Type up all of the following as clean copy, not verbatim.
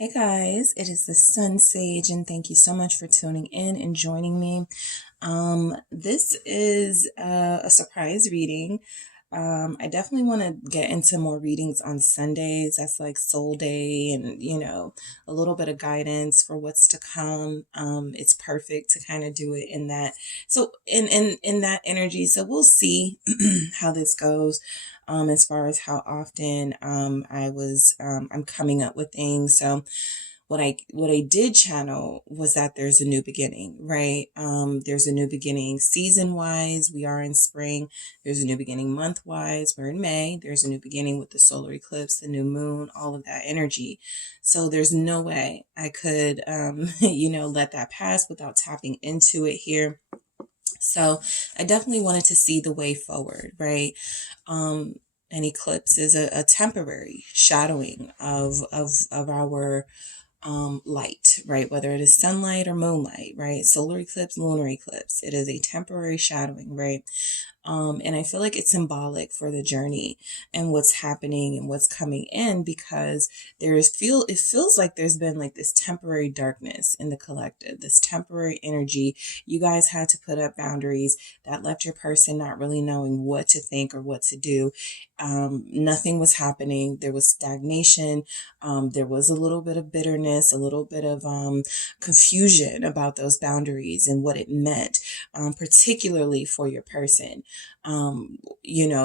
Hey guys, it is the SunSage, and thank you so much for tuning in and joining me. This is a surprise reading. I definitely want to get into more readings on Sundays. That's like Soul Day, and a little bit of guidance for what's to come. It's perfect to kind of do it in that. So in that energy. So we'll see how this goes. As far as how often I'm coming up with things. So what I did channel was that there's a new beginning, right? There's a new beginning season wise. We are in spring. There's a new beginning month wise. We're in May. There's a new beginning with the solar eclipse, the new moon, all of that energy. So there's no way I could, let that pass without tapping into it here. So I definitely wanted to see the way forward, right? An eclipse is a temporary shadowing of our light, right? Whether it is sunlight or moonlight, right? Solar eclipse, lunar eclipse. It is a temporary shadowing, right? And I feel like it's symbolic for the journey and what's happening and what's coming in, because it feels like there's been like this temporary darkness in the collective, this temporary energy. You guys had to put up boundaries that left your person not really knowing what to think or what to do. Nothing was happening. There was stagnation. There was a little bit of bitterness, a little bit of confusion about those boundaries and what it meant, particularly for your person.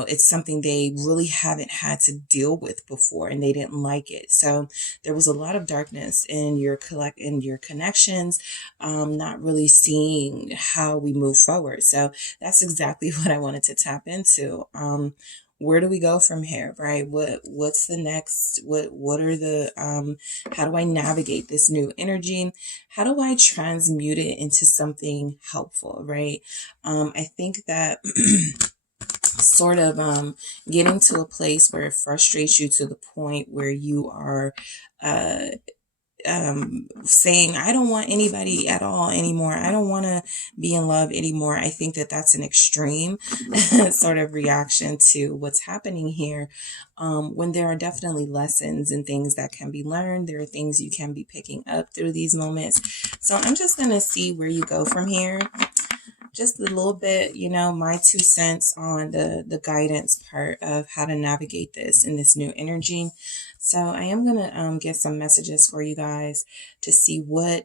It's something they really haven't had to deal with before, and they didn't like it. So there was a lot of darkness in your connections, not really seeing how we move forward. So that's exactly what I wanted to tap into. Where do we go from here, right? What's the next? What are the how do I navigate this new energy? How do I transmute it into something helpful, right? I think that sort of getting to a place where it frustrates you to the point where you are uh saying, I don't want anybody at all anymore. I don't want to be in love anymore. I think that that's an extreme sort of reaction to what's happening here. When there are definitely lessons and things that can be learned, there are things you can be picking up through these moments. So I'm just going to see where you go from here. Just a little bit, my 2 cents on the guidance part of how to navigate this in this new energy. So I am going to get some messages for you guys to see where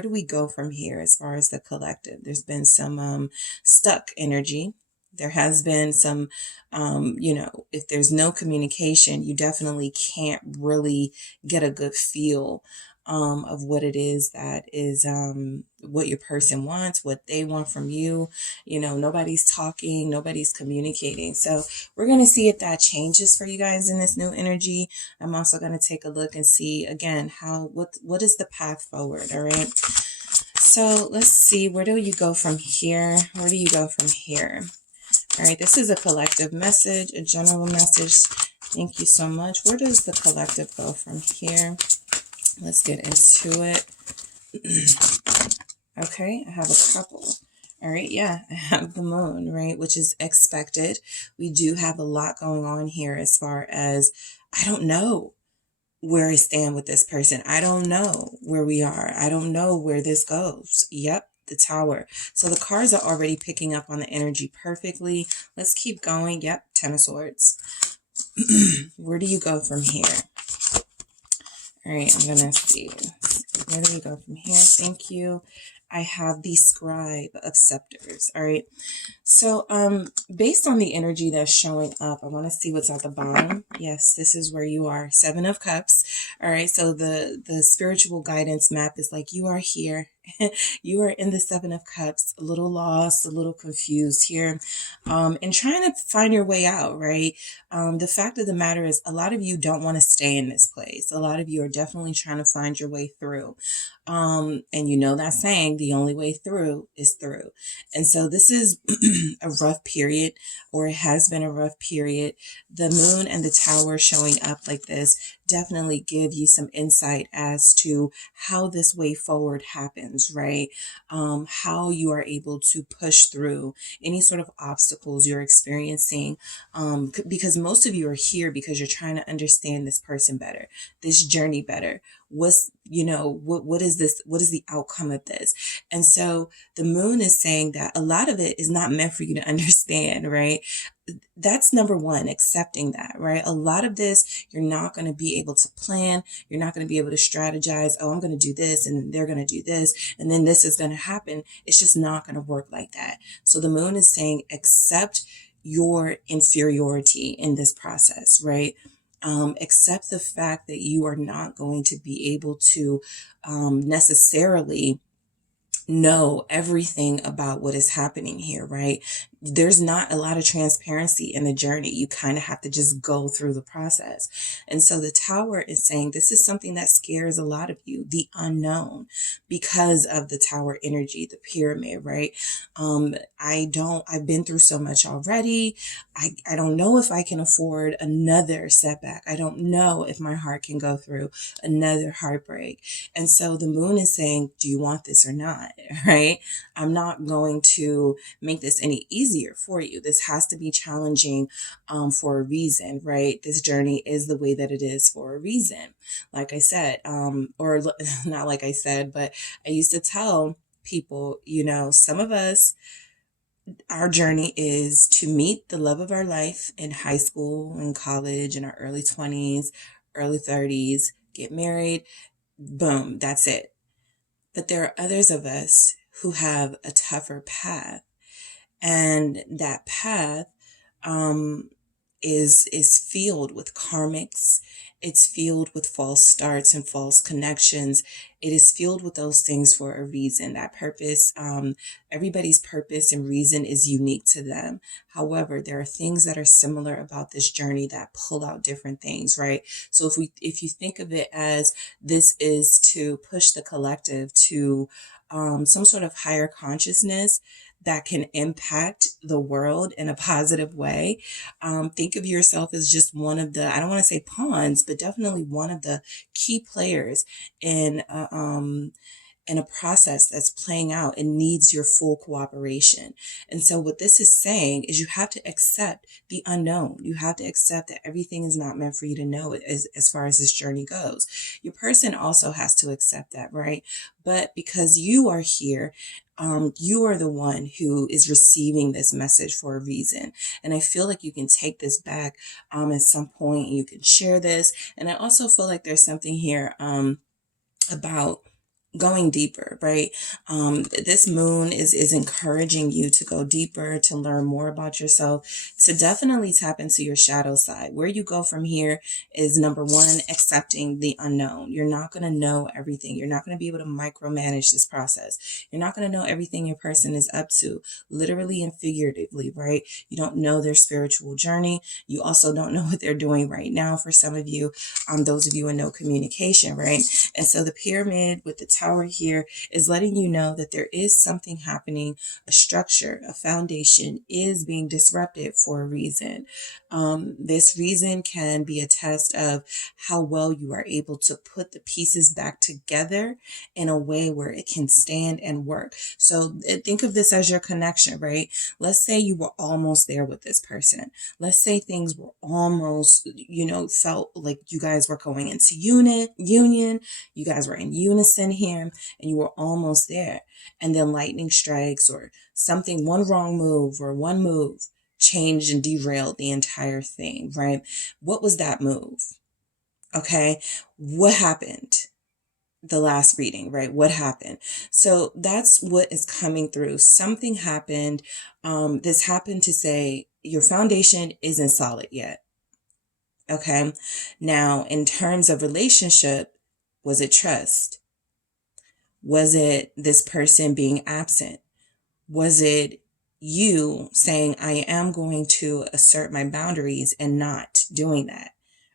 do we go from here as far as the collective. There's been some stuck energy. There has been some, if there's no communication, you definitely can't really get a good feel of what it is that is what your person wants, what they want from you. Nobody's talking, nobody's communicating. So we're going to see if that changes for you guys in this new energy. I'm also going to take a look and see again what is the path forward. All right. So let's see, where do you go from here? Where do you go from here? All right, this is a collective message, a general message. Thank you so much. Where does the collective go from here? Let's get into it. Okay, I have a couple. All right, yeah, I have the moon, right, which is expected. We do have a lot going on here as far as, I don't know where I stand with this person. I don't know where we are. I don't know where this goes. Yep, the Tower. So the cards are already picking up on the energy perfectly. Let's keep going. Yep, Ten of Swords. Where do you go from here? All right, I'm going to see. Where do we go from here? Thank you. I have the Scribe of Scepters. All right. So based on the energy that's showing up, I want to see what's at the bottom. Yes, this is where you are. Seven of Cups. All right. So the spiritual guidance map is like, you are here. You are in the Seven of Cups, a little lost, a little confused here, and trying to find your way out, right? The fact of the matter is, a lot of you don't want to stay in this place. A lot of you are definitely trying to find your way through. And you know that saying, the only way through is through. And so this is a rough period, or it has been a rough period. The moon and the Tower showing up like this definitely give you some insight as to how this way forward happens, right? How you are able to push through any sort of obstacles you're experiencing, because most of you are here because you're trying to understand this person better, this journey better. What's, what is this? What is the outcome of this? And so the moon is saying that a lot of it is not meant for you to understand, right? That's number one, accepting that, right? A lot of this, you're not going to be able to plan. You're not going to be able to strategize. Oh, I'm going to do this and they're going to do this. And then this is going to happen. It's just not going to work like that. So the moon is saying, accept your inferiority in this process, right? Accept the fact that you are not going to be able to necessarily know everything about what is happening here, right? There's not a lot of transparency in the journey. You kind of have to just go through the process. And so the Tower is saying this is something that scares a lot of you, the unknown, because of the Tower energy, the pyramid, right? I've been through so much already. I don't know if I can afford another setback. I don't know if my heart can go through another heartbreak. And so the moon is saying, do you want this or not? Right? I'm not going to make this any easier for you. This has to be challenging for a reason, right? This journey is the way that it is for a reason. Like I said, or not like I said, but I used to tell people, some of us, our journey is to meet the love of our life in high school and college, in our early 20s, early 30s, get married, boom, that's it. But there are others of us who have a tougher path. And that path is filled with karmics. It's filled with false starts and false connections. It is filled with those things for a reason. That purpose, everybody's purpose and reason is unique to them. However, there are things that are similar about this journey that pull out different things, right? So if you think of it as this is to push the collective to some sort of higher consciousness that can impact the world in a positive way. Think of yourself as just one of the, I don't want to say pawns, but definitely one of the key players in a process that's playing out and needs your full cooperation. And so what this is saying is you have to accept the unknown. You have to accept that everything is not meant for you to know as far as this journey goes. Your person also has to accept that, right? But because you are here, you are the one who is receiving this message for a reason. And I feel like you can take this back at some point and you can share this. And I also feel like there's something here about going deeper, right? This moon is encouraging you to go deeper, to learn more about yourself, to definitely tap into your shadow side. Where you go from here is number one, accepting the unknown. You're not going to know everything. You're not going to be able to micromanage this process. You're not going to know everything your person is up to, literally and figuratively, right? You don't know their spiritual journey. You also don't know what they're doing right now. For some of you, those of you in no communication, right? And so the pyramid with the Tower here is letting you know that there is something happening, a structure, a foundation is being disrupted for a reason. This reason can be a test of how well you are able to put the pieces back together in a way where it can stand and work. So think of this as your connection, right? Let's say you were almost there with this person. Let's say things were almost, felt like you guys were going into union. You guys were in unison here and you were almost there. And then lightning strikes or something, one wrong move or one move changed and derailed the entire thing, right? What was that move? Okay. What happened? The last reading, right? What happened? So that's what is coming through. Something happened. This happened to say your foundation isn't solid yet. Okay. Now, in terms of relationship, was it trust? Was it this person being absent? Was it you saying, I am going to assert my boundaries and not doing that?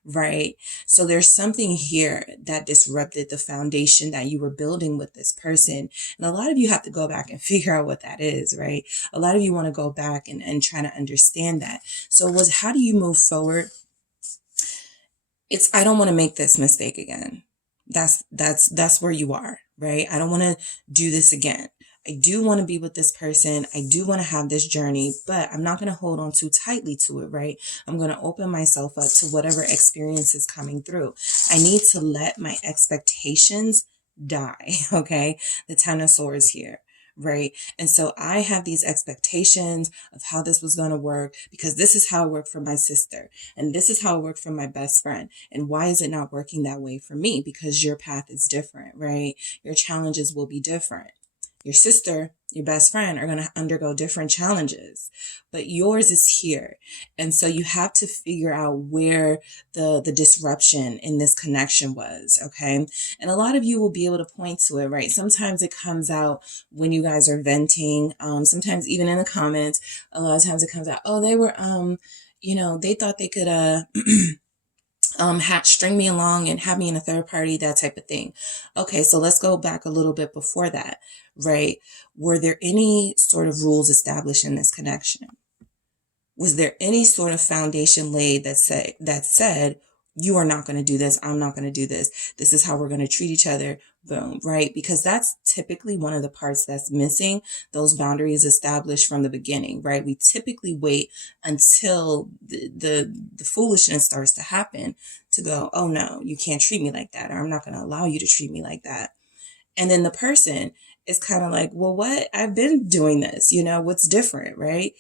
Right? So there's something here that disrupted the foundation that you were building with this person. And a lot of you have to go back and figure out what that is, right? A lot of you want to go back and try to understand that. So how do you move forward? I don't want to make this mistake again. That's where you are, right? I don't want to do this again. I do want to be with this person. I do want to have this journey, but I'm not going to hold on too tightly to it, right? I'm going to open myself up to whatever experience is coming through. I need to let my expectations die, okay? The Ten of Swords here. Right. And so I have these expectations of how this was going to work because this is how it worked for my sister. And this is how it worked for my best friend. And why is it not working that way for me? Because your path is different, right? Your challenges will be different. Your sister, your best friend are going to undergo different challenges, but yours is here. And so you have to figure out where the disruption in this connection was. Okay. And a lot of you will be able to point to it, right? Sometimes it comes out when you guys are venting. Sometimes even in the comments, a lot of times it comes out, oh, they were, they thought they could, string me along and have me in a third party, that type of thing. Okay, so let's go back a little bit before that, right? Were there any sort of rules established in this connection? Was there any sort of foundation laid that said, you are not going to do this, I'm not going to do this, this is how we're going to treat each other, boom, right? Because that's typically one of the parts that's missing, those boundaries established from the beginning, right? We typically wait until the foolishness starts to happen to go, oh no, you can't treat me like that, or I'm not going to allow you to treat me like that. And then the person is kind of like, well, what? I've been doing this, what's different, right?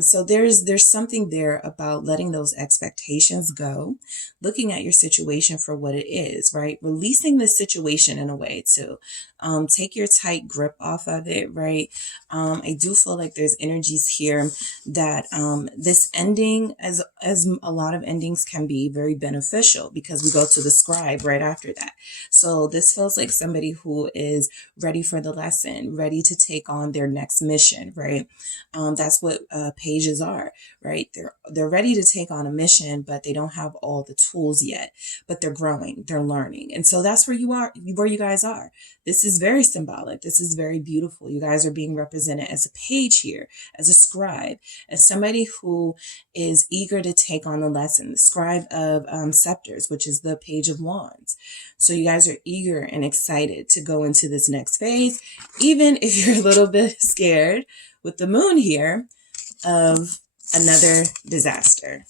So there's something there about letting those expectations go, looking at your situation for what it is, right? Releasing the situation in a way to take your tight grip off of it, right? I do feel like there's energies here that this ending, as a lot of endings can be very beneficial because we go to the scribe right after that. So this feels like somebody who is ready for the lesson, ready to take on their next mission, right? That's what pages are, right? They're ready to take on a mission, but they don't have all the tools yet, but they're growing, they're learning. And so that's where you guys are. This is very symbolic. This is very beautiful. You guys are being represented as a page here, as a scribe, as somebody who is eager to take on the lesson, the scribe of scepters, which is the page of wands. So you guys are eager and excited to go into this next phase, even if you're a little bit scared with the moon here of another disaster.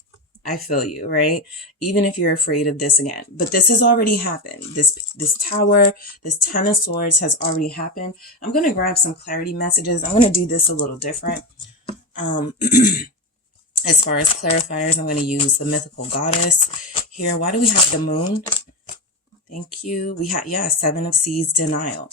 I feel you, right? Even if you're afraid of this again. But this has already happened. This tower, this Ten of Swords has already happened. I'm going to grab some clarity messages. I'm going to do this a little different. As far as clarifiers, I'm going to use the mythical goddess here. Why do we have the moon? Thank you. We have, Seven of Seas, denial.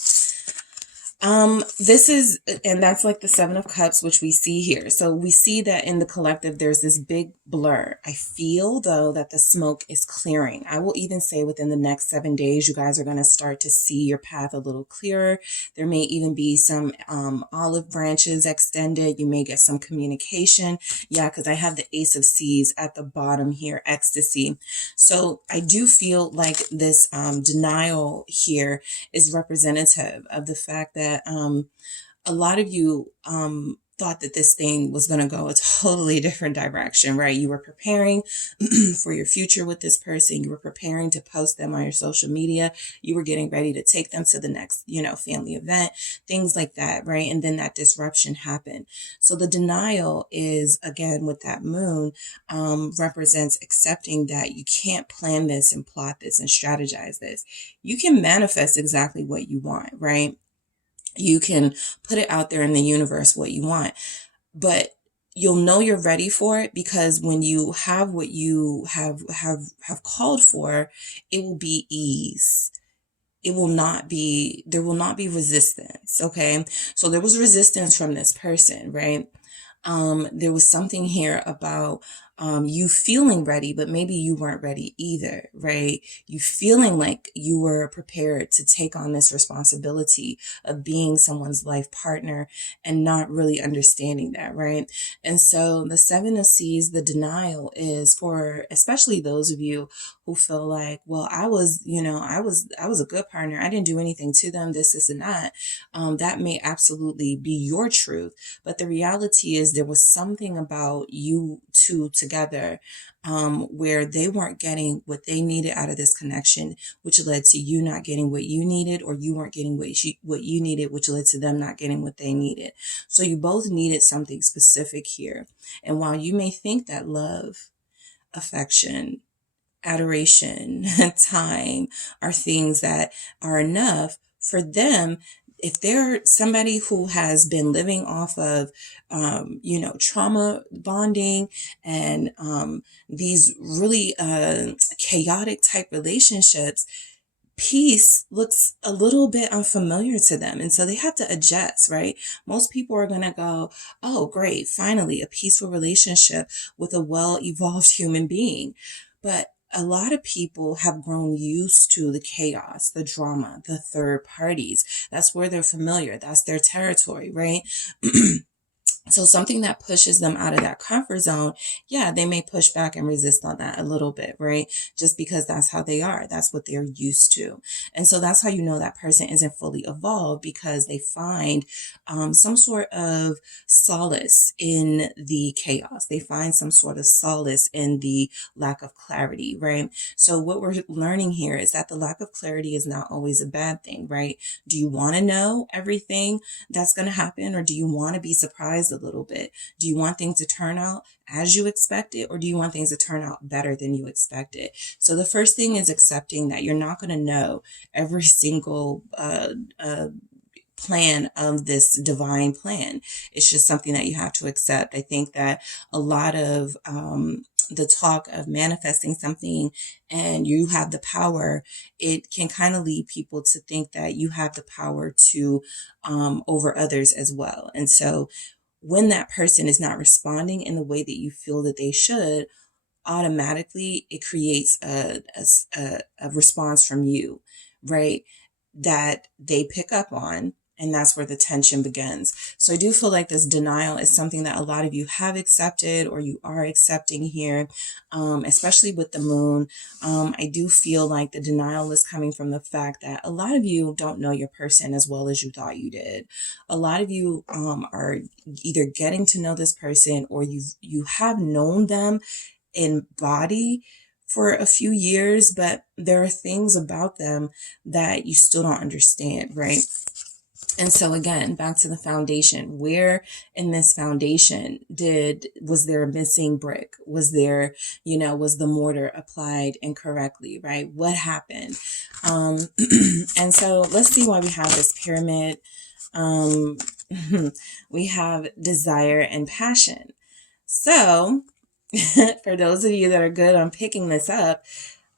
This is, and that's like the Seven of Cups, which we see here. So we see that in the collective, there's this big blur. I feel though that the smoke is clearing. I will even say within the next 7 days, you guys are going to start to see your path a little clearer. There may even be some, olive branches extended. You may get some communication. Yeah. Cause I have the Ace of Seas at the bottom here, ecstasy. So I do feel like this, denial here is representative of the fact that a lot of you thought that this thing was going to go a totally different direction, right? You were preparing for your future with this person. You were preparing to post them on your social media. You were getting ready to take them to the next, family event, things like that, right? And then that disruption happened. So the denial is, again, with that moon, represents accepting that you can't plan this and plot this and strategize this. You can manifest exactly what you want, right? You can put it out there in the universe what you want, but you'll know you're ready for it because when you have what you have called for, it will be ease. There will not be resistance. Okay. So there was resistance from this person, right? There was something here about you feeling ready, but maybe you weren't ready either, right? You feeling like you were prepared to take on this responsibility of being someone's life partner and not really understanding that, right? And so the Seven of Seas, the denial is for especially those of you who feel like, well, I was a good partner. I didn't do anything to them, this, and that. That may absolutely be your truth. But the reality is there was something about you two together where they weren't getting what they needed out of this connection, which led to you not getting what you needed, or you weren't getting what you needed, which led to them not getting what they needed. So you both needed something specific here. And while you may think that love, affection, adoration, time are things that are enough for them, if they're somebody who has been living off of, trauma bonding and these really chaotic type relationships, peace looks a little bit unfamiliar to them. And so they have to adjust, right? Most people are going to go, oh, great, finally, a peaceful relationship with a well-evolved human being. But a lot of people have grown used to the chaos, the drama, the third parties. That's where they're familiar. That's their territory, right? So something that pushes them out of that comfort zone, yeah, they may push back and resist on that a little bit, right? Just because that's how they are. That's what they're used to. And so that's how you know that person isn't fully evolved, because they find some sort of solace in the chaos. They find some sort of solace in the lack of clarity, right? So what we're learning here is that the lack of clarity is not always a bad thing, right? Do you want to know everything that's going to happen, or do you want to be surprised a little bit? Do you want things to turn out as you expected, or do you want things to turn out better than you expected? So the first thing is accepting that you're not going to know every single plan of this divine plan. It's just something that you have to accept. I think that a lot of the talk of manifesting something and you have the power, it can kind of lead people to think that you have the power to over others as well. And so when that person is not responding in the way that you feel that they should, automatically it creates a response from you, right? That they pick up on. And that's where the tension begins. So I do feel like this denial is something that a lot of you have accepted, or you are accepting here, especially with the moon. I do feel like the denial is coming from the fact that a lot of you don't know your person as well as you thought you did. A lot of you are either getting to know this person, or you have known them in body for a few years, but there are things about them that you still don't understand, right? And so again, back to the foundation. Where in this foundation was there a missing brick? Was there, was the mortar applied incorrectly, right? What happened? And so let's see why we have this pyramid. We have desire and passion. So for those of you that are good on picking this up,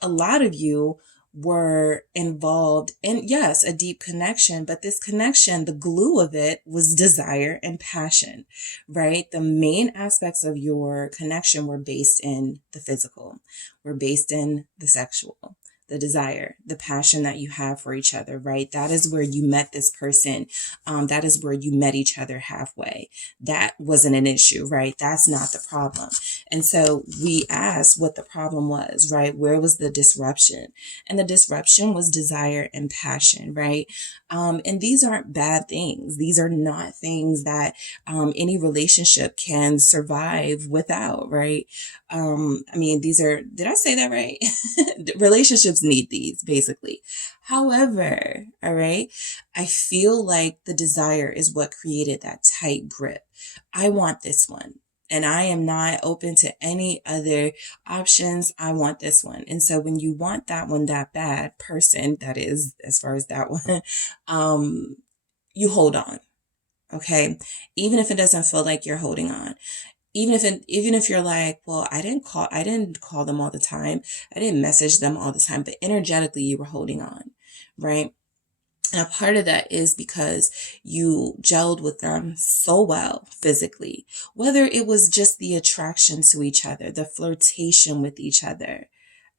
a lot of you were involved in, yes, a deep connection, but this connection, the glue of it was desire and passion, right? The main aspects of your connection were based in the physical, were based in the sexual, the desire, the passion that you have for each other, right? That is where you met this person. That is where you met each other halfway. That wasn't an issue, right? That's not the problem. And so we asked what the problem was, right? Where was the disruption? And the disruption was desire and passion, right? And these aren't bad things. These are not things that any relationship can survive without, right? These are, did I say that right? Relationships need these, basically. However, all right, I feel like the desire is what created that tight grip. I want this one, and I am not open to any other options. I want this one. And so when you want that one, that bad person, that is, as far as that one, you hold on. Okay. Even if it doesn't feel like you're holding on. Even if you're like, well, I didn't call them all the time. I didn't message them all the time, but energetically you were holding on, right? And a part of that is because you gelled with them so well physically, whether it was just the attraction to each other, the flirtation with each other.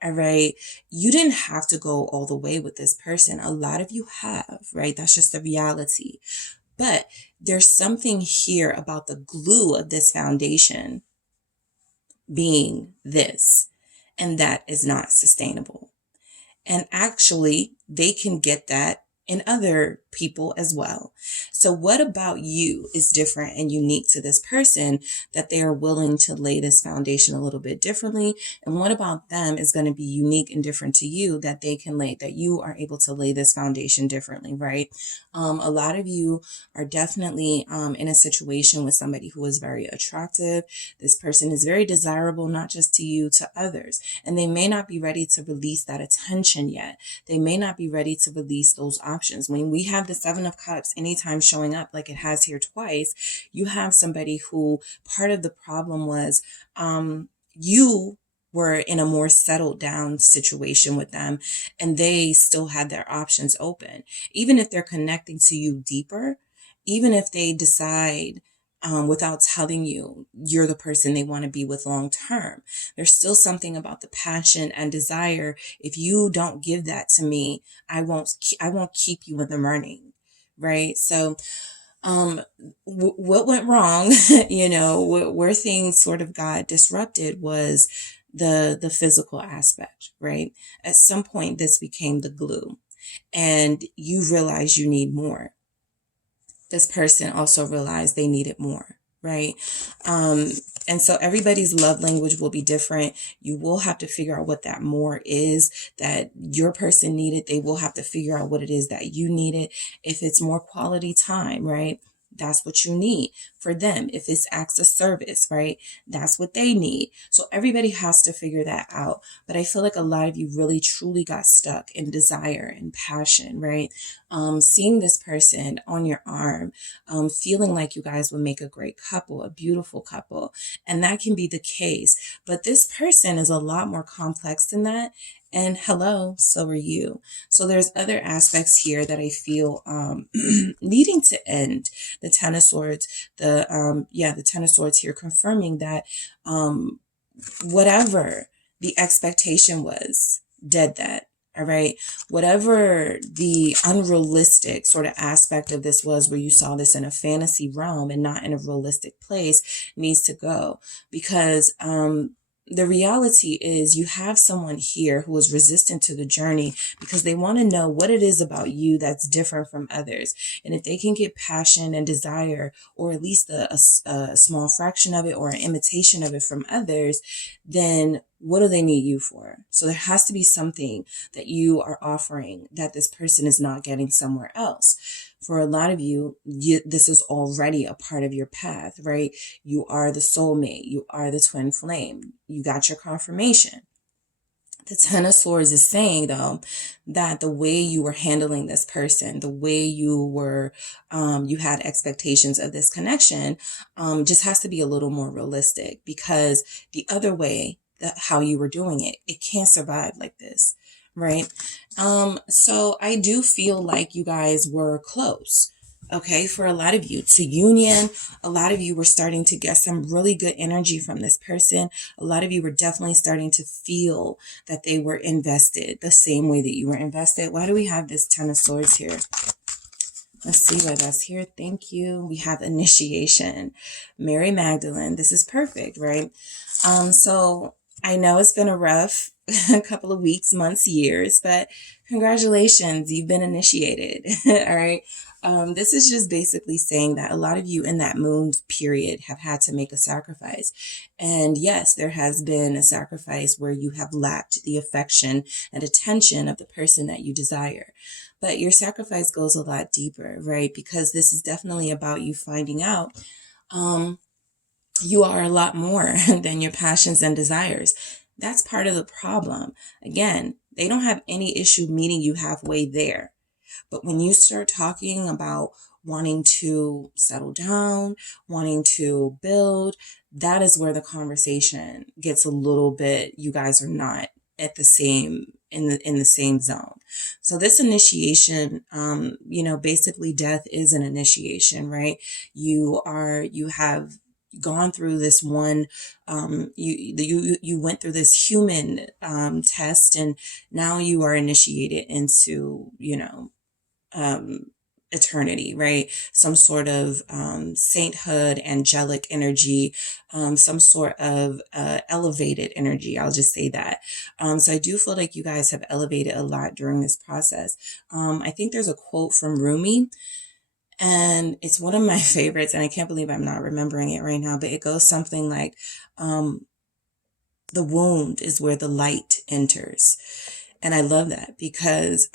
All right. You didn't have to go all the way with this person. A lot of you have, right? That's just the reality. But there's something here about the glue of this foundation being this. And that is not sustainable. And actually, they can get that in other people as well. So what about you is different and unique to this person that they are willing to lay this foundation a little bit differently? And what about them is going to be unique and different to you that they can lay, that you are able to lay this foundation differently, right? A lot of you are definitely in a situation with somebody who is very attractive. This person is very desirable, not just to you, to others. And they may not be ready to release that attention yet. They may not be ready to release those options. When we have the Seven of Cups anytime showing up like it has here twice, you have somebody who part of the problem was you were in a more settled down situation with them and they still had their options open. Even if they're connecting to you deeper, even if they decide without telling you you're the person they want to be with long term, there's still something about the passion and desire. If you don't give that to me, I won't keep you in the running, right? So what went wrong, where things sort of got disrupted was the physical aspect, right? At some point, this became the glue, and you realize you need more. This person also realized they needed more, right? And so everybody's love language will be different. You will have to figure out what that more is that your person needed. They will have to figure out what it is that you needed. If it's more quality time, right? That's what you need for them. If it's acts of service, right? That's what they need. So everybody has to figure that out. But I feel like a lot of you really truly got stuck in desire and passion, right? Seeing this person on your arm, feeling like you guys would make a great couple, a beautiful couple. And that can be the case. But this person is a lot more complex than that. And hello, so are you. So there's other aspects here that I feel needing to end. The Ten of Swords, the Ten of Swords here confirming that whatever the expectation was, dead that. All right. Whatever the unrealistic sort of aspect of this was, where you saw this in a fantasy realm and not in a realistic place, needs to go. Because the reality is you have someone here who is resistant to the journey because they want to know what it is about you that's different from others. And if they can get passion and desire, or at least a small fraction of it or an imitation of it from others, then what do they need you for? So there has to be something that you are offering that this person is not getting somewhere else. For a lot of you, this is already a part of your path, right? You are the soulmate. You are the twin flame. You got your confirmation. The Ten of Swords is saying, though, that the way you were handling this person, the way you were, you had expectations of this connection, just has to be a little more realistic, because the other way, how you were doing it, it can't survive like this, right? So I do feel like you guys were close. Okay, for a lot of you to union, a lot of you were starting to get some really good energy from this person. A lot of you were definitely starting to feel that they were invested the same way that you were invested. Why do we have this Ten of Swords here? Let's see why that's here. Thank you. We have initiation. Mary Magdalene. This is perfect, right? So I know it's been a rough a couple of weeks, months, years, but congratulations, you've been initiated. All right. This is just basically saying that a lot of you in that moon period have had to make a sacrifice. And yes, there has been a sacrifice where you have lacked the affection and attention of the person that you desire. But your sacrifice goes a lot deeper, right? Because this is definitely about you finding out you are a lot more than your passions and desires. That's part of the problem. Again, they don't have any issue meeting you halfway there. But when you start talking about wanting to settle down, wanting to build, that is where the conversation gets a little bit, you guys are not at the same, in the same zone. So this initiation, basically death is an initiation, right? You have gone through this one, you went through this human test, and now you are initiated into, eternity, right? Some sort of sainthood, angelic energy, some sort of elevated energy. I'll just say that. So I do feel like you guys have elevated a lot during this process. I think there's a quote from Rumi, and it's one of my favorites, and I can't believe I'm not remembering it right now, but it goes something like, the wound is where the light enters. And I love that because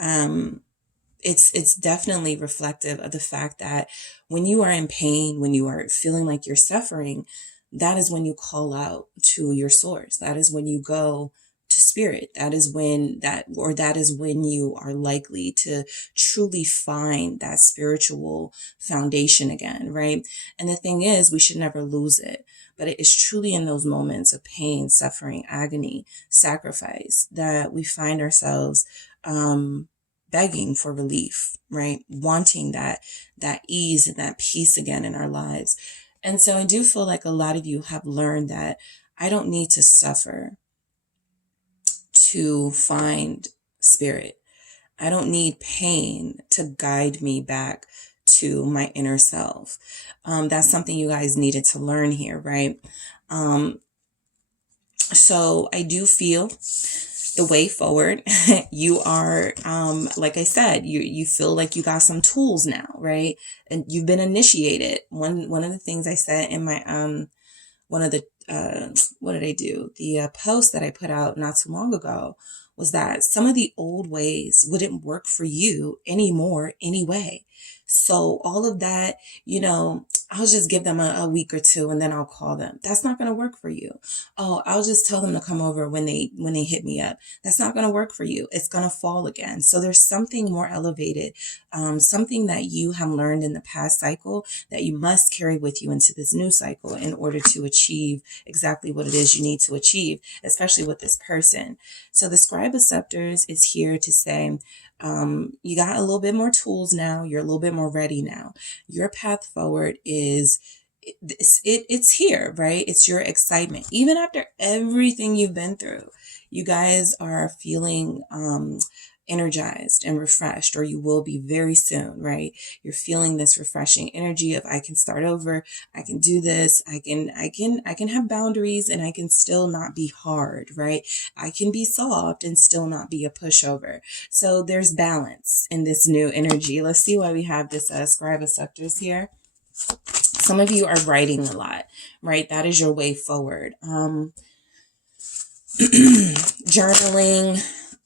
it's definitely reflective of the fact that when you are in pain, when you are feeling like you're suffering, that is when you call out to your source. That is when you go to spirit. That is when you are likely to truly find that spiritual foundation again, right? And the thing is, we should never lose it. But it is truly in those moments of pain, suffering, agony, sacrifice that we find ourselves begging for relief, right? Wanting that ease and that peace again in our lives. And so I do feel like a lot of you have learned that I don't need to suffer to find spirit. I don't need pain to guide me back to my inner self. That's something you guys needed to learn here, right? So I do feel the way forward. You are, like I said, you feel like you got some tools now, right? And you've been initiated. One of the things I said in my, one of the, what did I do? The post that I put out not too long ago was that some of the old ways wouldn't work for you anymore anyway. So all of that, I'll just give them a week or two and then I'll call them. That's not going to work for you. Oh, I'll just tell them to come over when they hit me up. That's not going to work for you. It's going to fall again. So there's something more elevated, something that you have learned in the past cycle that you must carry with you into this new cycle in order to achieve exactly what it is you need to achieve, especially with this person. So the Scribe of Scepters is here to say, you got a little bit more tools now. You're a little bit more ready now. Your path forward is, it's here, right? It's your excitement. Even after everything you've been through, you guys are feeling, energized and refreshed, or you will be very soon, right? You're feeling this refreshing energy of, I can start over. I can do this. I can have boundaries and I can still not be hard, right? I can be soft and still not be a pushover. So there's balance in this new energy. Let's see why we have this Scribe of Scepters here. Some of you are writing a lot, right? That is your way forward. Journaling,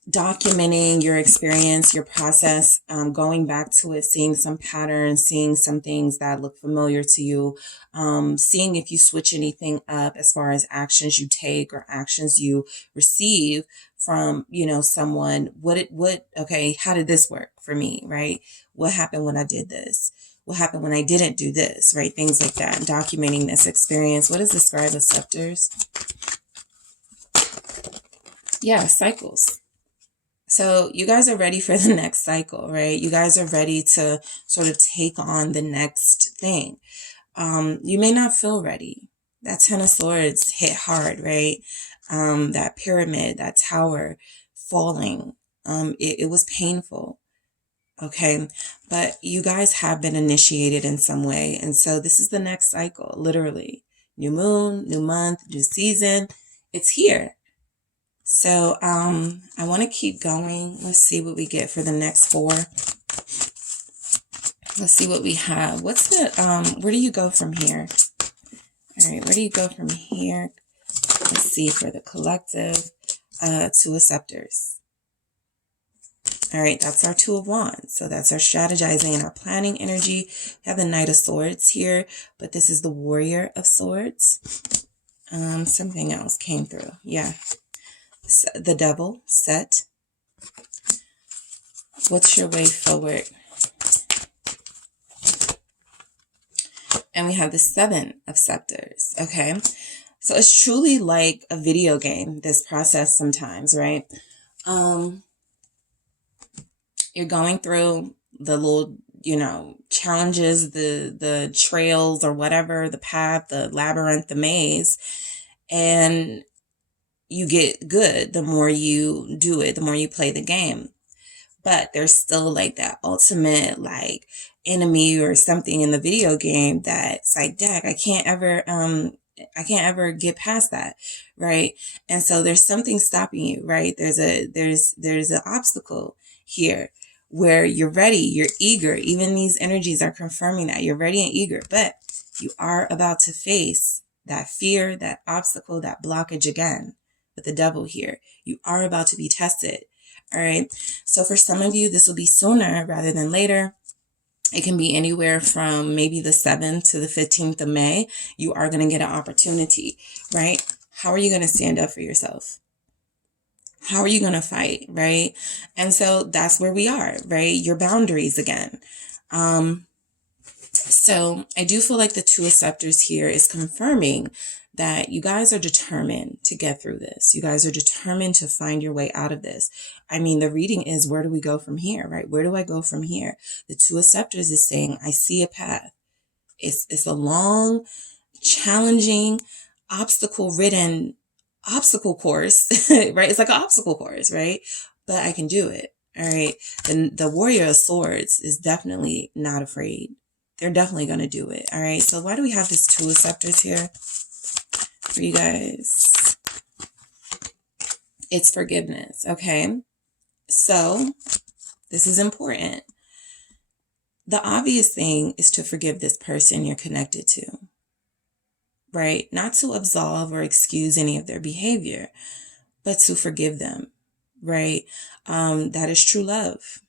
documenting your experience, your process, going back to it, seeing some patterns, seeing some things that look familiar to you, seeing if you switch anything up as far as actions you take or actions you receive from, someone. Okay, how did this work for me, right? What happened when I did this? What happened when I didn't do this, right? Things like that. Documenting this experience. What is the Scribe of Scepters? Yeah, cycles. So you guys are ready for the next cycle, right? You guys are ready to sort of take on the next thing. You may not feel ready. That Ten of Swords hit hard, right? That pyramid, that tower falling, it was painful. Okay. But you guys have been initiated in some way. And so this is the next cycle, literally. New moon, new month, new season. It's here. So, I want to keep going. Let's see what we get for the next 4. Let's see what we have. What's the, where do you go from here? All right. Where do you go from here? Let's see for the collective, Two of Scepters. All right. That's our Two of Wands. So that's our strategizing and our planning energy. We have the Knight of Swords here, but this is the Warrior of Swords. Something else came through. Yeah. The Devil, Set. What's your way forward? And we have the Seven of Scepters. Okay. So it's truly like a video game, this process sometimes, right? You're going through the little, challenges, the trails or whatever, the path, the labyrinth, the maze. And you get good the more you do it, the more you play the game. but there's still like that ultimate like enemy or something in the video game that's like, dang, I can't ever get past that, right? And so there's something stopping you, right? There's an obstacle here where you're ready, you're eager. Even these energies are confirming that you're ready and eager, but you are about to face that fear, that obstacle, that blockage again with the devil here. You are about to be tested. All right. So for some of you, this will be sooner rather than later. It can be anywhere from maybe the 7th to the 15th of May. You are going to get an opportunity, right? How are you going to stand up for yourself? How are you going to fight, right? And so that's where we are, right? Your boundaries again. So I do feel like the Two of Scepters here is confirming that you guys are determined to get through this. You guys are determined to find your way out of this. I mean, the reading is, where do we go from here, right? Where do I go from here? The Two of Scepters is saying, I see a path. It's a long, challenging, obstacle-ridden obstacle course, right? It's like an obstacle course, right? But I can do it, all right? The Warrior of Swords is definitely not afraid. They're definitely going to do it, all right? So why do we have this Two of Scepters here for you guys? It's forgiveness, okay? So this is important. The obvious thing is to forgive this person you're connected to, right? Not to absolve or excuse any of their behavior, but to forgive them, right? That is true love.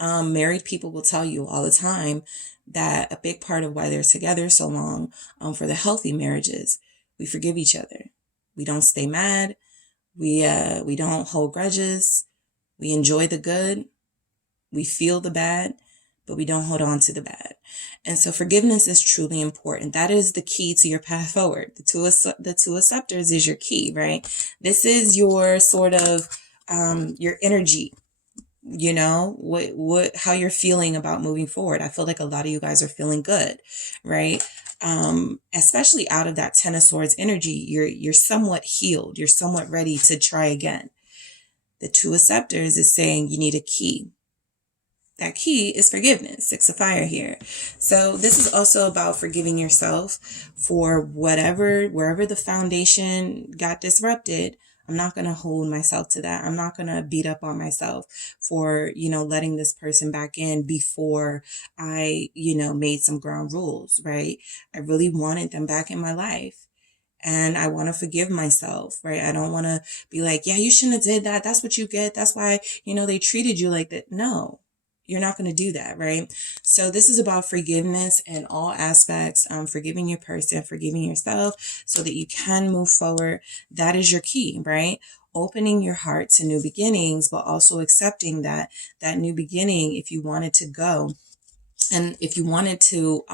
Married people will tell you all the time that a big part of why they're together so long, for the healthy marriages, we forgive each other. We don't stay mad. We don't hold grudges. We enjoy the good. We feel the bad, but we don't hold on to the bad. And so forgiveness is truly important. That is the key to your path forward. The Two of Scepters is your key, right? This is your sort of, your energy, you know, how you're feeling about moving forward. I feel like a lot of you guys are feeling good, right? Especially out of that Ten of Swords energy, you're somewhat healed. You're somewhat ready to try again. The Two of Scepters is saying you need a key. That key is forgiveness. Six of Fire here. So this is also about forgiving yourself for wherever the foundation got disrupted. I'm not going to hold myself to that. I'm not going to beat up on myself for, letting this person back in before I, made some ground rules, right? I really wanted them back in my life. And I want to forgive myself, right? I don't want to be like, yeah, you shouldn't have did that. That's what you get. That's why, they treated you like that. No. You're not going to do that, right? So this is about forgiveness in all aspects, forgiving your person, forgiving yourself so that you can move forward. That is your key, right? Opening your heart to new beginnings, but also accepting that new beginning, if you wanted to go and if you wanted to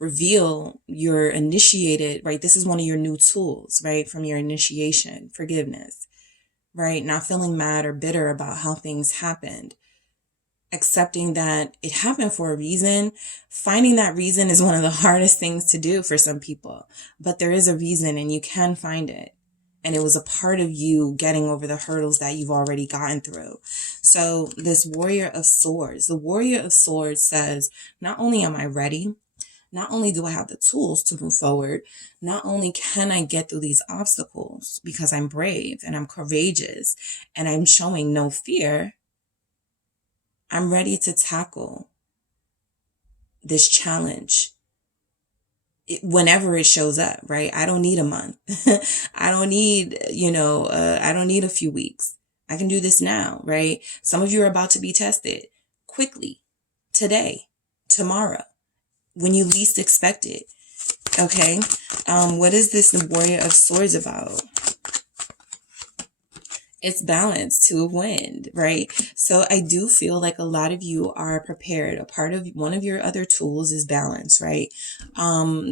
reveal your initiated, right? This is one of your new tools, right? From your initiation, forgiveness, right? Not feeling mad or bitter about how things happened. Accepting that it happened for a reason. Finding that reason is one of the hardest things to do for some people, but there is a reason and you can find it. And it was a part of you getting over the hurdles that you've already gotten through. So this Warrior of Swords, the Warrior of Swords says, not only am I ready, not only do I have the tools to move forward, not only can I get through these obstacles because I'm brave and I'm courageous and I'm showing no fear, I'm ready to tackle this challenge whenever it shows up, right? I don't need a month. I don't need, I don't need a few weeks. I can do this now, right? Some of you are about to be tested quickly, today, tomorrow, when you least expect it. Okay. What is this Warrior of Swords about? It's balance, Two of Wind, right? So I do feel like a lot of you are prepared. A part of one of your other tools is balance, right?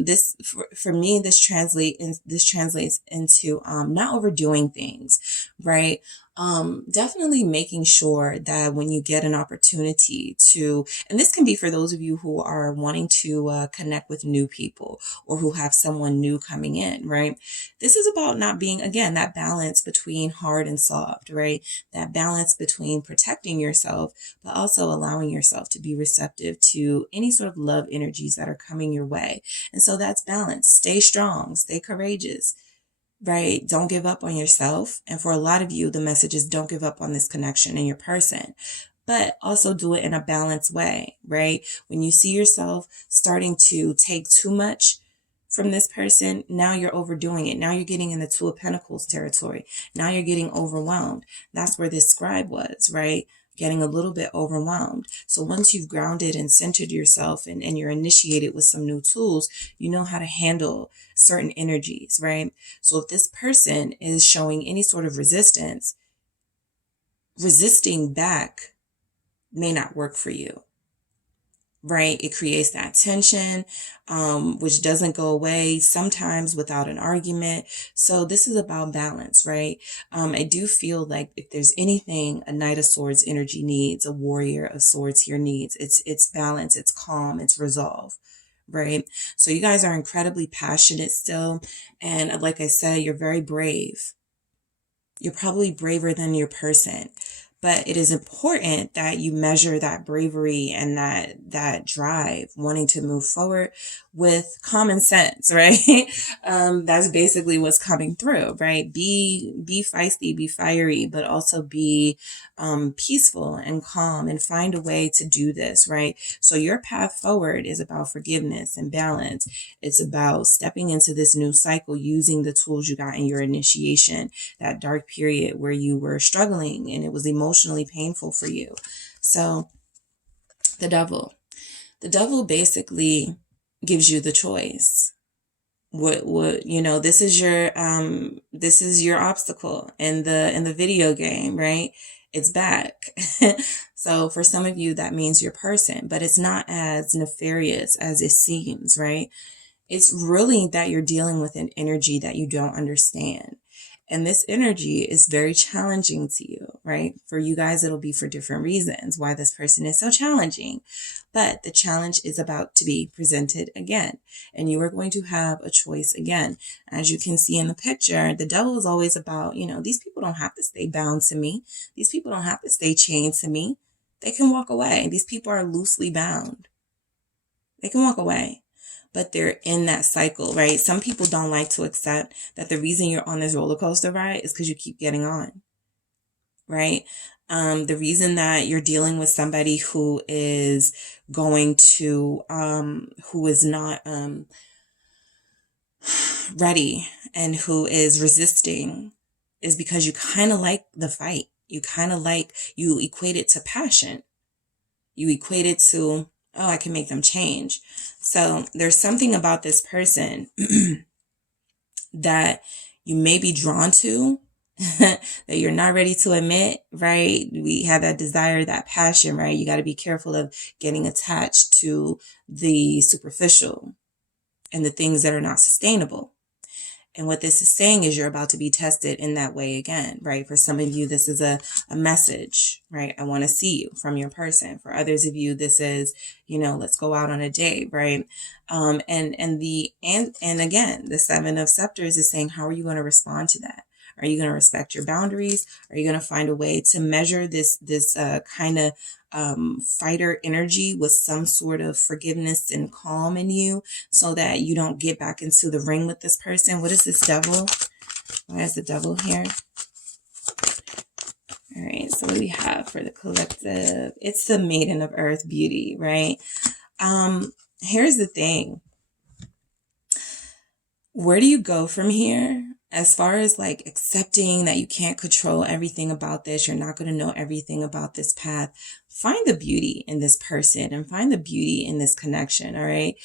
This for me, this translates into not overdoing things, right? Definitely making sure that when you get an opportunity to, and this can be for those of you who are wanting to connect with new people or who have someone new coming in, right? This is about not being, again, that balance between hard and soft, right? That balance between protecting yourself, but also allowing yourself to be receptive to any sort of love energies that are coming your way. And so that's balance. Stay strong, stay courageous, right? Don't give up on yourself. And for a lot of you, the message is don't give up on this connection in your person, but also do it in a balanced way, right? When you see yourself starting to take too much from this person, now you're overdoing it. Now you're getting in the Two of Pentacles territory. Now you're getting overwhelmed. That's where this scribe was, right? Getting a little bit overwhelmed. So once you've grounded and centered yourself and you're initiated with some new tools, you know how to handle certain energies, right? So if this person is showing any sort of resistance, resisting back may not work for you, right? It creates that tension, which doesn't go away sometimes without an argument. So this is about balance, right? I do feel like if there's anything a Knight of Swords energy needs, a Warrior of Swords here needs, it's balance, it's calm, it's resolve, right? So you guys are incredibly passionate still. And like I said, you're very brave. You're probably braver than your person. But it is important that you measure that bravery and that drive, wanting to move forward with common sense, right? That's basically what's coming through, right? Be feisty, be fiery, but also be peaceful and calm and find a way to do this, right? So your path forward is about forgiveness and balance. It's about stepping into this new cycle using the tools you got in your initiation, that dark period where you were struggling and it was emotionally painful for you. So the devil basically gives you the choice. What you know, this is your obstacle in the video game, right? It's back. So for some of you, that means your person, but it's not as nefarious as it seems, right? It's really that you're dealing with an energy that you don't understand. And this energy is very challenging to you, right? For you guys, it'll be for different reasons why this person is so challenging. But the challenge is about to be presented again. And you are going to have a choice again. As you can see in the picture, the devil is always about, these people don't have to stay bound to me. These people don't have to stay chained to me. They can walk away. These people are loosely bound. They can walk away. But they're in that cycle, right? Some people don't like to accept that the reason you're on this roller coaster ride is because you keep getting on, right? The reason that you're dealing with somebody who is going to, who is not ready and who is resisting is because you kind of like the fight. You equate it to passion. You equate it to, oh, I can make them change. So there's something about this person that you may be drawn to that you're not ready to admit, right? We have that desire, that passion, right? You got to be careful of getting attached to the superficial and the things that are not sustainable. And what this is saying is you're about to be tested in that way again, right? For some of you, this is a message, right? I want to see you from your person. For others of you, this is, let's go out on a date, right? And again, the Seven of Scepters is saying, how are you going to respond to that? Are you going to respect your boundaries? Are you going to find a way to measure this kind of fighter energy with some sort of forgiveness and calm in you so that you don't get back into the ring with this person? What is this devil? Why is the devil here? All right, so what do we have for the collective? It's the Maiden of Earth Beauty, right? Here's the thing. Where do you go from here? As far as like accepting that you can't control everything about this, you're not going to know everything about this path. Find the beauty in this person and find the beauty in this connection. All right.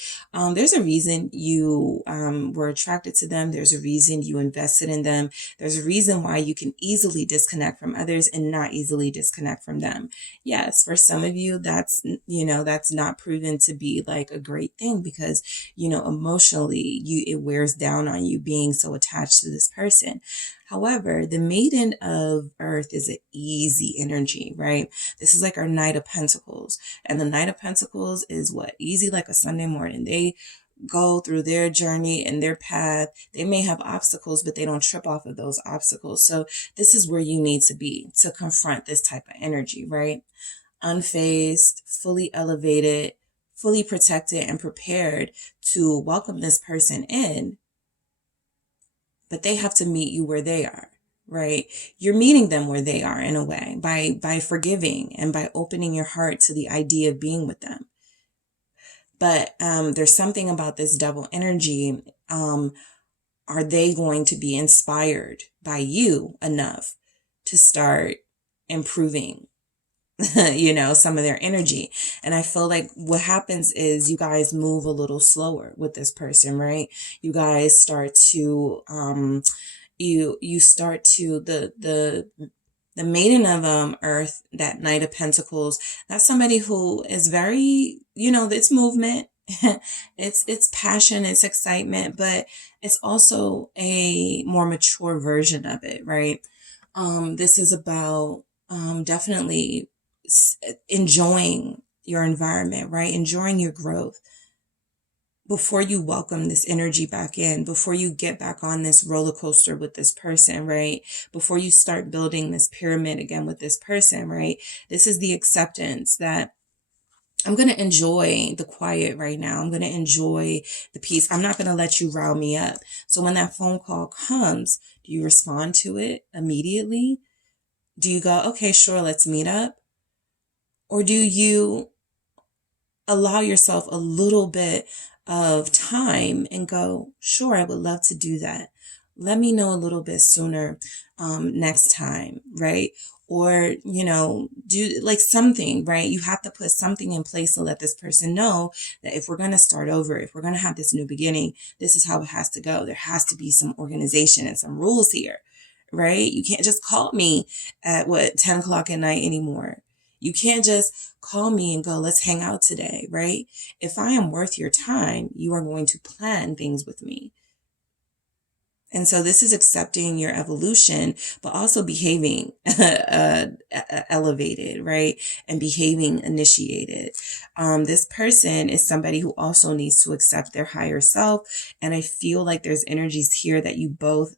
There's a reason you were attracted to them. There's a reason you invested in them. There's a reason why you can easily disconnect from others and not easily disconnect from them. Yes, for some of you, that's not proven to be like a great thing because, emotionally it wears down on you being so attached to this person. However, the maiden of earth is an easy energy, right? This is like our Knight of Pentacles. And the Knight of Pentacles is what? Easy like a Sunday morning. They go through their journey and their path. They may have obstacles, but they don't trip off of those obstacles. So this is where you need to be to confront this type of energy, right? Unfazed, fully elevated, fully protected, and prepared to welcome this person in. But they have to meet you where they are, right? You're meeting them where they are in a way by forgiving and by opening your heart to the idea of being with them. But there's something about this double energy. Are they going to be inspired by you enough to start improving, some of their energy? And I feel like what happens is you guys move a little slower with this person, right? You guys start to, you start to, the maiden of earth, that Knight of Pentacles, that's somebody who is very, it's movement, it's passion, it's excitement, but it's also a more mature version of it, right? This is about definitely enjoying your environment, right? Enjoying your growth before you welcome this energy back in, before you get back on this roller coaster with this person, right? Before you start building this pyramid again with this person, right? This is the acceptance that I'm going to enjoy the quiet right now. I'm going to enjoy the peace. I'm not going to let you rile me up. So when that phone call comes, do you respond to it immediately? Do you go, okay, sure, let's meet up? Or do you allow yourself a little bit of time and go, sure, I would love to do that. Let me know a little bit sooner next time, right? Or, do like something, right? You have to put something in place to let this person know that if we're going to start over, if we're going to have this new beginning, this is how it has to go. There has to be some organization and some rules here, right? You can't just call me at 10 o'clock at night anymore. You can't just call me and go, let's hang out today, right? If I am worth your time, you are going to plan things with me. And so this is accepting your evolution, but also behaving elevated, right? And behaving initiated. This person is somebody who also needs to accept their higher self. And I feel like there's energies here that you both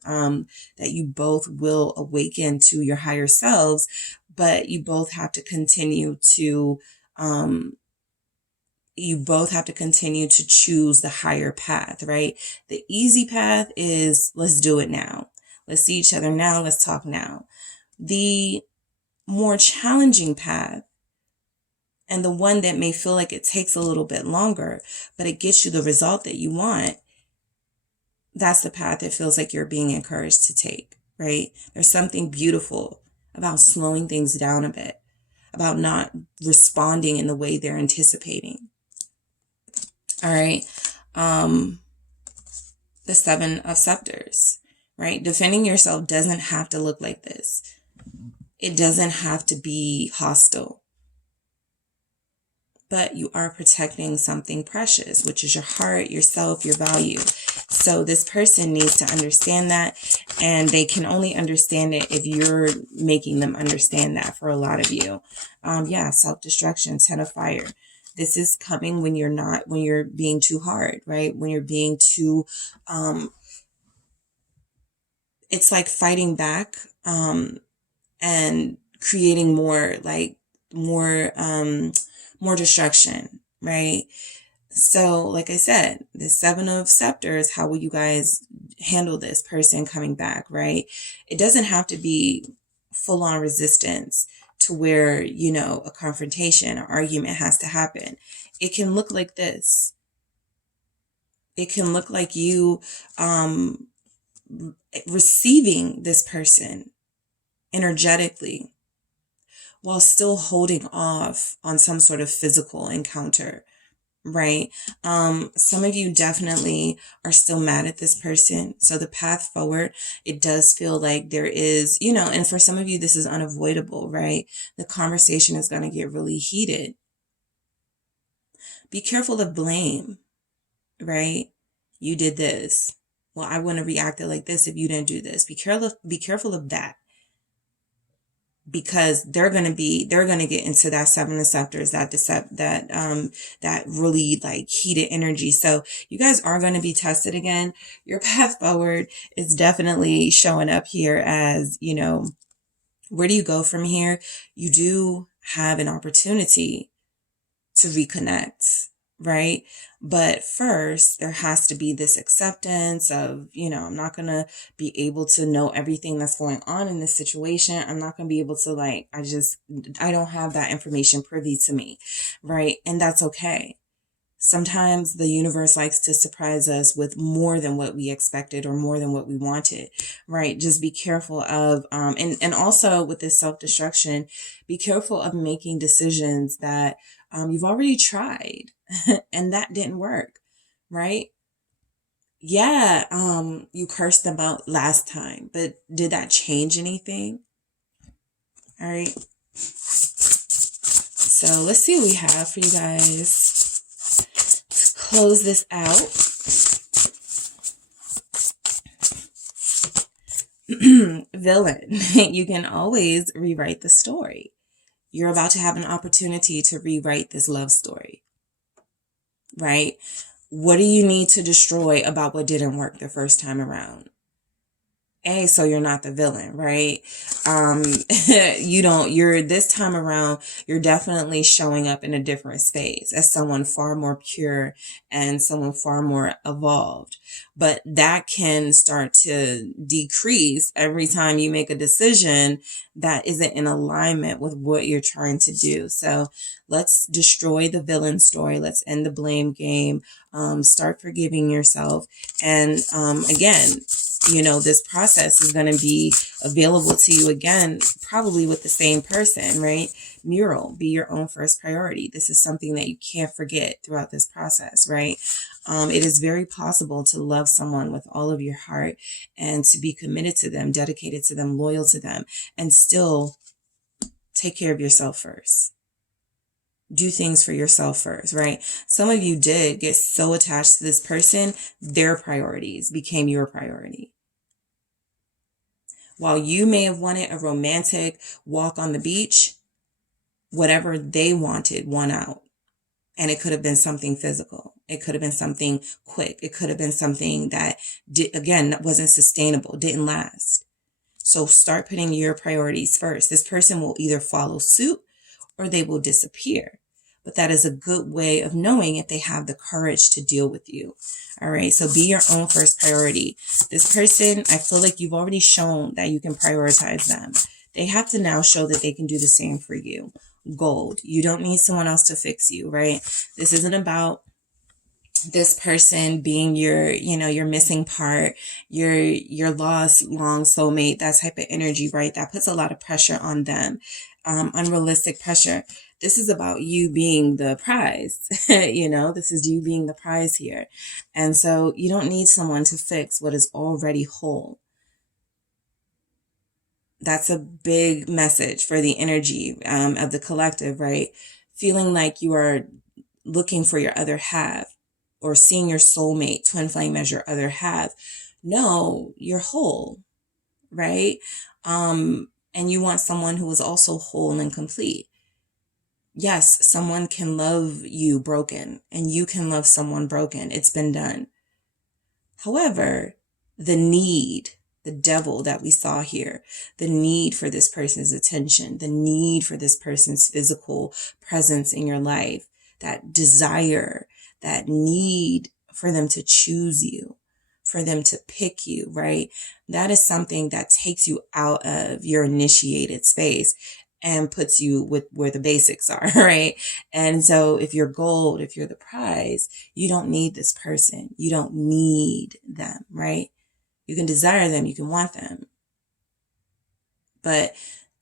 will awaken to your higher selves, but you both have to continue to choose the higher path, right? The easy path is let's do it now. Let's see each other now. Let's talk now. The more challenging path, and the one that may feel like it takes a little bit longer, but it gets you the result that you want, that's the path that feels like you're being encouraged to take, right? There's something beautiful about slowing things down a bit, about not responding in the way they're anticipating. All right. The Seven of Scepters, right? Defending yourself doesn't have to look like this. It doesn't have to be hostile. But you are protecting something precious, which is your heart, yourself, your value. So this person needs to understand that, and they can only understand it if you're making them understand that for a lot of you. Self-destruction, 10 of fire. This is coming when you're being too hard, right? When you're being too, it's like fighting back, and creating more destruction, right? So like I said, the Seven of Scepters, how will you guys handle this person coming back, right? It doesn't have to be full on resistance to where, a confrontation or argument has to happen. It can look like this. It can look like you receiving this person energetically while still holding off on some sort of physical encounter, right? Some of you definitely are still mad at this person. So the path forward, it does feel like there is, and for some of you, this is unavoidable, right? The conversation is going to get really heated. Be careful of blame, right? You did this. Well, I wouldn't have reacted like this if you didn't do this. Be careful of that. Because they're gonna get into that Seven of Scepters, that really like heated energy. So you guys are gonna be tested again. Your path forward is definitely showing up here as, where do you go from here? You do have an opportunity to reconnect, right? But first, there has to be this acceptance of, I'm not going to be able to know everything that's going on in this situation. I'm not going to be able to, I don't have that information privy to me, right? And that's okay. Sometimes the universe likes to surprise us with more than what we expected or more than what we wanted, right? Just be careful of, and also with this self-destruction, be careful of making decisions that you've already tried and that didn't work, right? Yeah, you cursed them out last time, but did that change anything? All right. So let's see what we have for you guys. Close this out. Villain, you can always rewrite the story. You're about to have an opportunity to rewrite this love story, right? What do you need to destroy about what didn't work the first time around? So you're not the villain, right? You're this time around, you're definitely showing up in a different space as someone far more pure and someone far more evolved. But that can start to decrease every time you make a decision that isn't in alignment with what you're trying to do. So let's destroy the villain story. Let's end the blame game. Start forgiving yourself. And again, this process is going to be available to you again, probably with the same person, right? Mural, be your own first priority. This is something that you can't forget throughout this process, right? It is very possible to love someone with all of your heart and to be committed to them, dedicated to them, loyal to them, and still take care of yourself first. Do things for yourself first, right? Some of you did get so attached to this person, their priorities became your priority. While you may have wanted a romantic walk on the beach, whatever they wanted won out. And it could have been something physical. It could have been something quick. It could have been something that, wasn't sustainable, didn't last. So start putting your priorities first. This person will either follow suit or they will disappear. But that is a good way of knowing if they have the courage to deal with you. All right. So be your own first priority. This person, I feel like you've already shown that you can prioritize them. They have to now show that they can do the same for you. Gold. You don't need someone else to fix you, right? This isn't about this person being your missing part, your lost long soulmate, that type of energy, right? That puts a lot of pressure on them. Unrealistic pressure. This is about you being the prize. This is you being the prize here. And so you don't need someone to fix what is already whole. That's a big message for the energy of the collective, right? Feeling like you are looking for your other half or seeing your soulmate, twin flame as your other half. No, you're whole, right? And you want someone who is also whole and complete. Yes, someone can love you broken and you can love someone broken. It's been done. However, the devil that we saw here, the need for this person's attention, the need for this person's physical presence in your life, that desire, that need for them to choose you, for them to pick you, right? That is something that takes you out of your initiated space and puts you with where the basics are, right? And so if you're gold, if you're the prize, you don't need this person. You don't need them, right? You can desire them, you can want them. But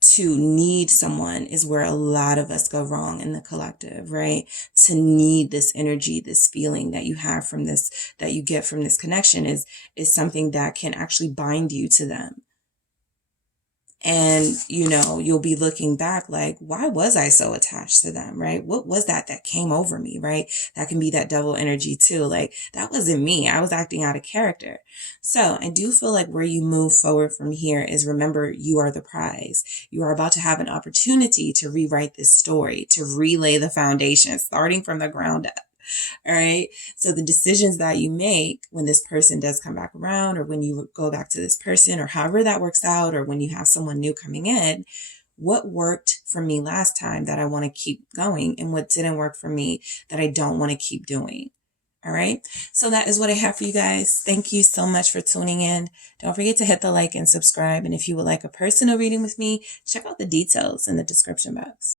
to need someone is where a lot of us go wrong in the collective, right? To need this energy, this feeling that you have from this, that you get from this connection is something that can actually bind you to them. And, you'll be looking back like, why was I so attached to them, right? What was that came over me, right? That can be that devil energy too. Like, that wasn't me. I was acting out of character. So I do feel like where you move forward from here is, remember, you are the prize. You are about to have an opportunity to rewrite this story, to relay the foundation, starting from the ground up. All right. So the decisions that you make when this person does come back around, or when you go back to this person, or however that works out, or when you have someone new coming in, what worked for me last time that I want to keep going, and what didn't work for me that I don't want to keep doing. All right. So that is what I have for you guys. Thank you so much for tuning in. Don't forget to hit the like and subscribe. And if you would like a personal reading with me, check out the details in the description box.